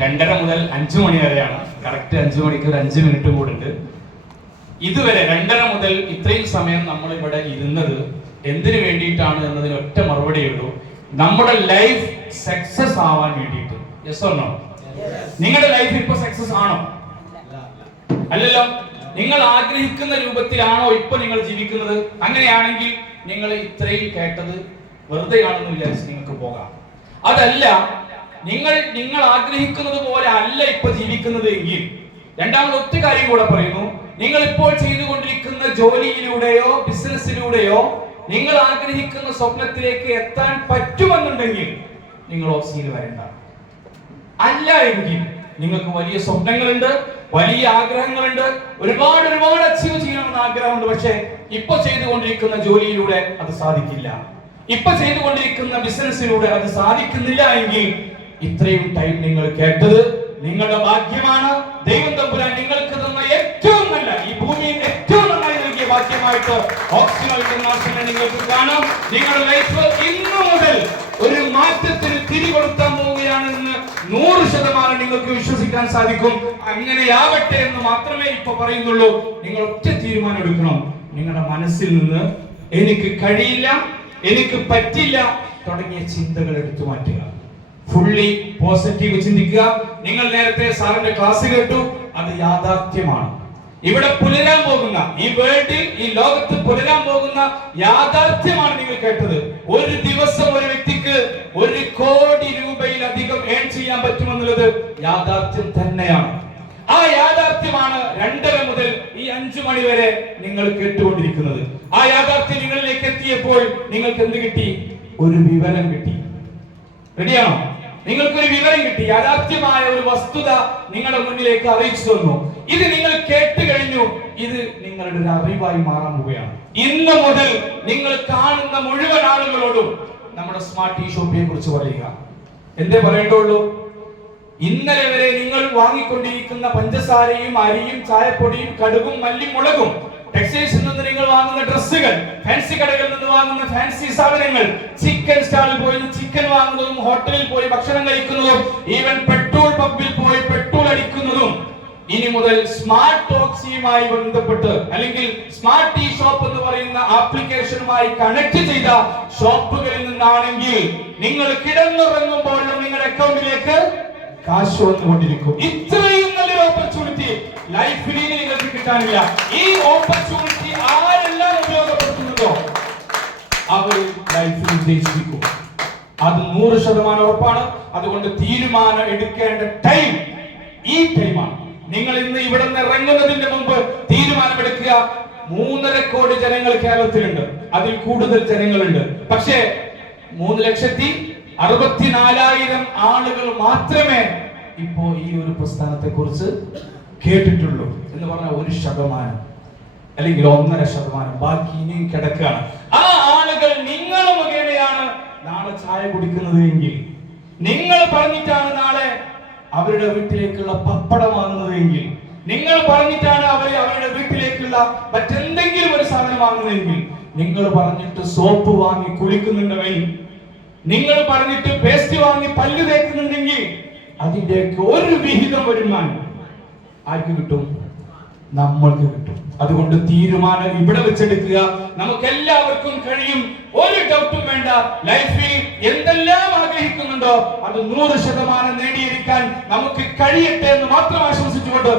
2:30 മുതൽ 5 മണി വരെയാണ്. കറക്റ്റ് 5 മണിക്ക് ഒരു 5 മിനിറ്റ് കൂടെ ഉണ്ട്. ഇതുവരെ 2:30 മുതൽ ഇത്രയും സമയം നമ്മൾ ഇവിടെ ഇരുന്നത് എന്തിനു വേണ്ടിയിട്ടാണ് എന്നതിന് ഒറ്റ മറുപടിയേ ഉള്ളൂ. നമ്മുടെ ലൈഫ് സക്സസ് ആവാൻ വേണ്ടിയിട്ട്. Yes or no? നിങ്ങളുടെ ലൈഫ് ഇപ്പൊ സക്സസ് ആണോ? അല്ലല്ലോ. നിങ്ങൾ ആഗ്രഹിക്കുന്ന രൂപത്തിലാണോ ഇപ്പൊ നിങ്ങൾ ജീവിക്കുന്നത്? അങ്ങനെയാണെങ്കിൽ നിങ്ങൾ ഇത്രയും കേട്ടത് വെറുതെ ആണെന്ന് വിചാരിച്ച് നിങ്ങൾക്ക് പോകാം. അതല്ല, നിങ്ങൾ ആഗ്രഹിക്കുന്നത് പോലെ അല്ല ഇപ്പൊ ജീവിക്കുന്നത് എങ്കിൽ രണ്ടാമത് ഒറ്റ കാര്യം കൂടെ പറയുന്നു. നിങ്ങൾ ഇപ്പോൾ ചെയ്തുകൊണ്ടിരിക്കുന്ന ജോലിയിലൂടെയോ ബിസിനസ്സിലൂടെയോ നിങ്ങൾ ആഗ്രഹിക്കുന്ന സ്വപ്നത്തിലേക്ക് എത്താൻ പറ്റുമെന്നുണ്ടെങ്കിൽ നിങ്ങൾ ഓക്സിയിൽ വരണ്ട. അല്ല എങ്കിൽ നിങ്ങൾക്ക് വലിയ സ്വപ്നങ്ങളുണ്ട്, വലിയ ആഗ്രഹങ്ങളുണ്ട്, ഒരുപാട് അച്ചീവ് ചെയ്യണമെന്ന് ആഗ്രഹമുണ്ട്. പക്ഷെ ഇപ്പൊ ചെയ്തുകൊണ്ടിരിക്കുന്ന ജോലിയിലൂടെ അത് സാധിക്കില്ല, ഇപ്പൊ ചെയ്തുകൊണ്ടിരിക്കുന്ന ബിസിനസ്സിലൂടെ അത് സാധിക്കുന്നില്ല എങ്കിൽ ഇത്രയും ടൈം നിങ്ങൾ കേട്ടത് നിങ്ങളുടെ ഭാഗ്യമാണ്. ദൈവം തമ്പുരാൻ നിങ്ങൾക്ക് തന്ന ഏറ്റവും നല്ല, ഈ ഭൂമിയിൽ ഏറ്റവും നന്നായി നൽകിയ ഭാഗ്യമായിട്ട് ഓക്സിജൻ നിങ്ങൾക്ക് കാണാം. നിങ്ങളുടെ ലൈഫ് ഇന്നു മുതൽ ഒരു മാറ്റത്തിന് തിരികൊളുത്താൻ പോവുകയാണെന്ന് 100% നിങ്ങൾക്ക് വിശ്വസിക്കാൻ സാധിക്കും. അങ്ങനെയാവട്ടെ എന്ന് മാത്രമേ ഇപ്പൊ പറയുന്നുള്ളൂ. നിങ്ങൾ ഒറ്റ തീരുമാനം എടുക്കണം. നിങ്ങളുടെ മനസ്സിൽ നിന്ന് എനിക്ക് കഴിയില്ല, എനിക്ക് പറ്റില്ല തുടങ്ങിയ ചിന്തകൾ എടുത്തു മാറ്റുക. ഫുള്ളി പോസിറ്റീവ് ചിന്തിക്കുക. നിങ്ങൾ നേരത്തെ സാറിന്റെ ക്ലാസ് കേട്ടു, അത് യാഥാർത്ഥ്യമാണ്. ഇവിടെ പുലരാൻ പോകുന്ന ഈ വേൾഡിൽ, ഈ ലോകത്ത് പുലരാൻ പോകുന്ന യാഥാർത്ഥ്യമാണ് നിങ്ങൾ കേട്ടത്. ഒരു ദിവസം ഒരു വ്യക്തിക്ക് 1 കോടി രൂപയിലധികം ഏൺ ചെയ്യാൻ പറ്റുമെന്നുള്ളത് യാഥാർത്ഥ്യം തന്നെയാണ്. ആ യാഥാർത്ഥ്യമാണ് 2:30 മുതൽ ഈ 5 മണി വരെ നിങ്ങൾ കേട്ടുകൊണ്ടിരിക്കുന്നത്. ആ യാഥാർത്ഥ്യം നിങ്ങളിലേക്ക് എത്തിയപ്പോൾ നിങ്ങൾക്ക് എന്ത് കിട്ടി? ഒരു വിവരം കിട്ടി. റെഡിയാണോ? നിങ്ങൾക്കൊരു വിവരം കിട്ടി. യാഥാർത്ഥ്യമായ ഒരു വസ്തുത നിങ്ങളുടെ മുന്നിലേക്ക് അറിയിച്ചു തന്നു. ഇത് നിങ്ങൾ കേട്ട് കഴിഞ്ഞു. ഇത് നിങ്ങളുടെ ഒരു അറിവായി മാറാൻ പോവുകയാണ്. ഇന്ന് മുതൽ നിങ്ങൾ കാണുന്ന മുഴുവൻ ആളുകളോടും നമ്മുടെ സ്മാർട്ട് ടീ ഷോപ്പിനെ കുറിച്ച് പറയുക. എന്തേ പറയേണ്ടുള്ളൂ? ഇന്നലെ വരെ നിങ്ങൾ വാങ്ങിക്കൊണ്ടിരിക്കുന്ന പഞ്ചസാരയും അരിയും ചായപ്പൊടിയും കടുകും മല്ലിയും മുളകും, ടെക്സ്റ്റൈൽസിൽ നിന്ന് നിങ്ങൾ വാങ്ങുന്ന ഡ്രസ്സുകൾ, ഫാൻസി കടകളിൽ നിന്ന് വാങ്ങുന്ന ഫാൻസി സാധനങ്ങൾ, ചിക്കൻ സ്റ്റാളിൽ പോയി ചിക്കൻ വാങ്ങുന്നതും, ഹോട്ടലിൽ പോയി ഭക്ഷണം കഴിക്കുന്നതും, ഈവൻ പെട്രോൾ പമ്പിൽ പോയി പെട്രോൾ അടിക്കുന്നതും, ഇനി മുതൽ സ്മാർട്ട് ടോക്സിയുമായി ബന്ധപ്പെട്ട് അല്ലെങ്കിൽ സ്മാർട്ട് ടീ ഷോപ്പ് എന്ന് പറയുന്ന ആപ്ലിക്കേഷനുമായി കണക്ട് ചെയ്ത ഷോപ്പുകളിൽ നിന്നാണെങ്കിൽ നിങ്ങൾ കിടന്നുറങ്ങുമ്പോഴും നിങ്ങളുടെ അക്കൗണ്ടിലേക്ക് കാശ് വന്നുകൊണ്ടിരിക്കും. ഇത്രയും നല്ലൊരു ഓപ്പർച്യൂണിറ്റി ലൈഫിൽ നിങ്ങൾക്ക് കിട്ടാനില്ല. ഈ ഓപ്പർച്യൂണിറ്റി ആരെല്ലാം ഉപയോഗപ്പെടുത്തുന്നതോ അവർ ലൈഫിൽ വിജയിച്ചിരിക്കും. അത് 100% ഉറപ്പാണ്. അതുകൊണ്ട് തീരുമാനം എടുക്കേണ്ട ടൈം ഈ ടൈമാണ്. നിങ്ങൾ ഇന്ന് ഇവിടെ നിന്ന് ഇറങ്ങുന്നതിന്റെ മുമ്പ് തീരുമാനമെടുക്കുക. 3.5 കോടി ജനങ്ങൾ കേരളത്തിലുണ്ട്, അതിൽ കൂടുതൽ ജനങ്ങളുണ്ട്. പക്ഷേ 3,64,000 ആളുകൾ മാത്രമേ ഇപ്പോ ഈ ഒരു പ്രസ്ഥാനത്തെ കുറിച്ച് കേട്ടിട്ടുള്ളൂ. എന്ന് പറഞ്ഞാൽ 1% അല്ലെങ്കിൽ 1.5%. ബാക്കി ഇനിയും കിടക്കുകയാണ്. ആ ആളുകൾ നിങ്ങൾ മുഖേനയാണ് നാളെ ചായ കുടിക്കുന്നത് എങ്കിൽ, നിങ്ങൾ പറഞ്ഞിട്ടാണ് നാളെ അവരുടെ വീട്ടിലേക്കുള്ള പപ്പടം വാങ്ങുന്നതെങ്കിൽ, നിങ്ങൾ പറഞ്ഞിട്ടാണ് അവരുടെ വീട്ടിലേക്കുള്ള മറ്റെന്തെങ്കിലും ഒരു സാധനം വാങ്ങുന്നതെങ്കിൽ, നിങ്ങൾ പറഞ്ഞിട്ട് സോപ്പ് വാങ്ങി കുളിക്കുന്നുണ്ടെങ്കിൽ, നിങ്ങൾ പറഞ്ഞിട്ട് പേസ്റ്റ് വാങ്ങി പല്ല് തേക്കുന്നുണ്ടെങ്കിൽ അതിന്റെയൊക്കെ ഒരു വിഹിതം വരുമാനം ആർക്ക് കിട്ടും? നമ്മൾക്ക് കിട്ടും. അതുകൊണ്ട് തീരുമാനം ഇവിടെ വെച്ചെടുക്കുക. നമുക്ക് എല്ലാവർക്കും കഴിയും. ഒരു ഡൗട്ടും വേണ്ട. ലൈഫിൽ എന്തെല്ലാം ആഗ്രഹിക്കുന്നുണ്ടോ അത് 100% നേടിയെടുക്കാൻ നമുക്ക് കഴിയട്ടെ എന്ന് മാത്രം ആശംസിച്ചുകൊണ്ട്